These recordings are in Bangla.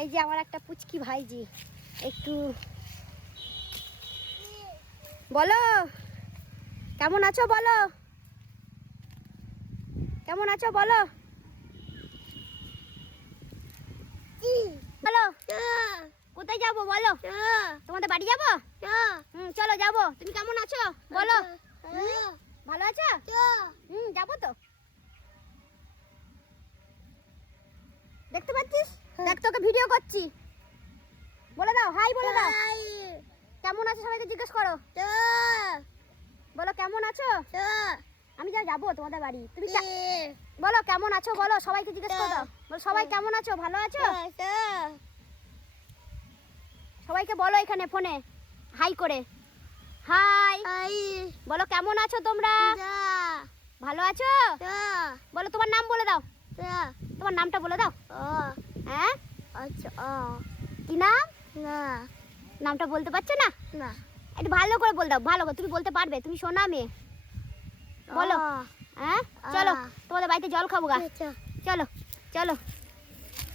এই যে আমার একটা পুচকি ভাইজি, একটু বলো, কেমন আছো বলো, কেমন আছো বলো বলো, কোথায় যাব বলো, তোমাদের বাড়ি যাব? হুম, চলো যাব, তুমি কেমন আছো? বলো, ভালো আছো? হুম, যাব তো। দেখতে পাচ্ছিস? তোকে ভিডিও করছি। বলে দাও হাই বলে দাও। কেমন আছো সবাইকে জিজ্ঞেস করো। বলো কেমন আছো? আমি যা যাব তোমাদের বাড়ি। তুমি বলো কেমন আছো? বলো সবাইকে জিজ্ঞেস করো বলো সবাই কেমন আছো? ভালো আছো? সবাইকে বলো এখানে ফোনে হাই করে। হাই বলো কেমন আছো তোমরা? ভালো আছো? বলো তোমার নাম বলে দাও। তোমার নামটা বলে দাও। হ্যাঁ? কি নাম? না। নামটা বলতে পারছ না? একটু ভালো করে বল দাও ভালো করে। তুমি বলতে পারবে তুমি শোনা মেয়ে। বলো। হ্যাঁ চলো তোমাদের বাড়িতে জল খাব গা। চলো চলো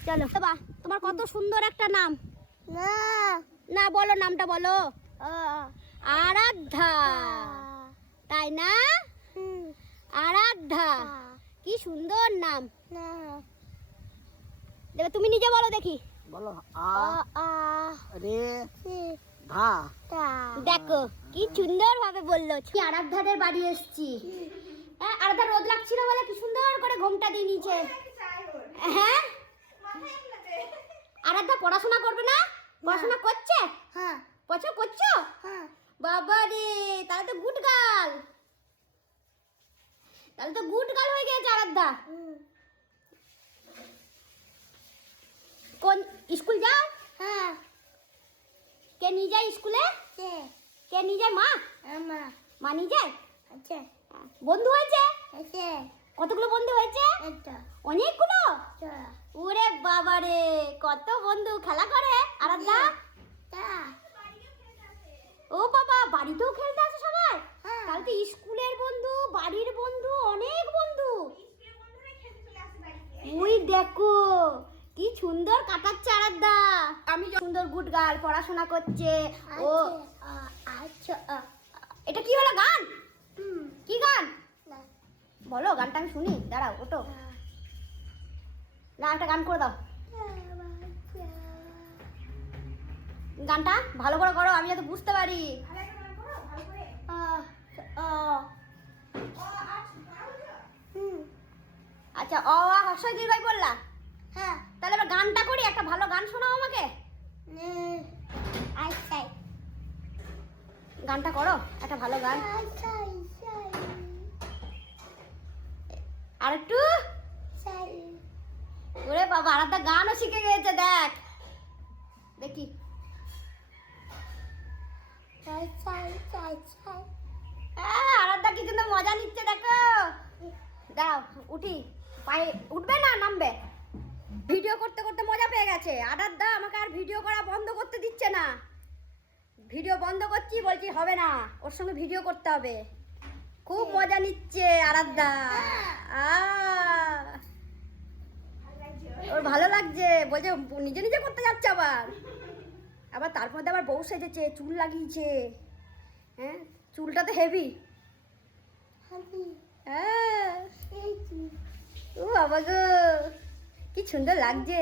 চলো। বা তোমার কত সুন্দর একটা নাম। না। বলো নামটা বলো। আরাধ্যা। তাই না? আরাধ্যা। কি সুন্দর নাম। দেবে তুমি নিজে বলো দেখি। বলো আ আ রে ধা। দেখো কি সুন্দর ভাবে বলল কি আরাধ্যাদের বাড়ি এসেছি। হ্যাঁ আরাধ্যা রোদ লাগছিল বলে কি সুন্দর করে ঘোমটা দিয়ে নিচে হ্যাঁ? আরাধ্যা পড়াশোনা করবে না? পড়াশোনা করছে? হ্যাঁ। পড়াশোনা করছ? হ্যাঁ। বাবা রে তাহলে তো গুড গার্ল। তাহলে তো গুড গার্ল হয়ে গেছে আরাধ্যা। কোন স্কুল যাও? হ্যাঁ। কে নিয়ে যায় স্কুলে? কে? নিয়ে যায় মা? মা। নিয়ে যায়? আচ্ছা বন্ধু হয়েছে? আছে। কতগুলো বন্ধু হয়েছে? একটা। অনেকগুলো? ওরে বাবা রে কত বন্ধু। খেলা করে আরাধ্যা। ও বাবা বাড়িতেও খেলতে আসে সবাই? তাহলে তো স্কুলের বন্ধু বাড়ির বন্ধু অনেক বন্ধু। ওই দেখো কি সুন্দর কাটাচ্ছে আরাধ্যা। আমি সুন্দর গুড গার্ল পড়াশোনা করছে। ও আচ্ছা এটা কি হলো গান? কি গান? বলো গানটা আমি শুনি। দাঁড়াও ওটো না। একটা গান করে দাও। গানটা ভালো করে করো আমি যাতে বুঝতে পারি। আহ। আচ্ছা অ আ হর্ষই দীর্ঘই বললা? হ্যাঁ। তাহলে এবার গানটা করি একটা ভালো গান শোনাও আমাকে। গানটা করো একটা ভালো গান। আর একটু? ওরে বাবা একটা গানও শিখে গেছে দেখ। দেখি। আরাধ্যা কি কিন্তু মজা নিচ্ছে দেখো। দাও উঠি। পায়ে উঠবে না নামবে? ভিডিও করতে করতে মজা পেয়ে গেছে। আরাধ্যা আমাকে আর ভিডিও করা বন্ধ করতে দিচ্ছে না। ভিডিও বন্ধ করছি বলছি হবে না ওর সঙ্গে ভিডিও করতে হবে। খুব মজা নিচ্ছে আরাধ্যা। ওর ভালো লাগছে বলছে নিজে নিজে করতে যাচ্ছে আবার। আবার তার মধ্যে আবার বউ সেজেছে চুল লাগিয়েছে। হ্যাঁ চুলটা তো হেভি হ্যাঁ। ও বাবা গো। কি সুন্দর লাগছে?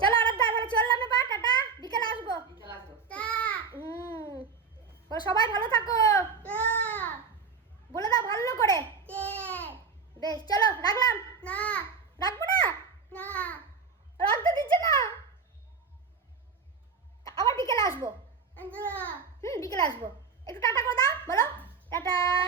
চলো। আর তাহলে চললাম এবার টাটা। বিকেলে আসব। হুম। সবাই ভালো থাকো। আসব। হুম বিকেলে আসব। একটু টাটা করে দাও বলো। টাটা।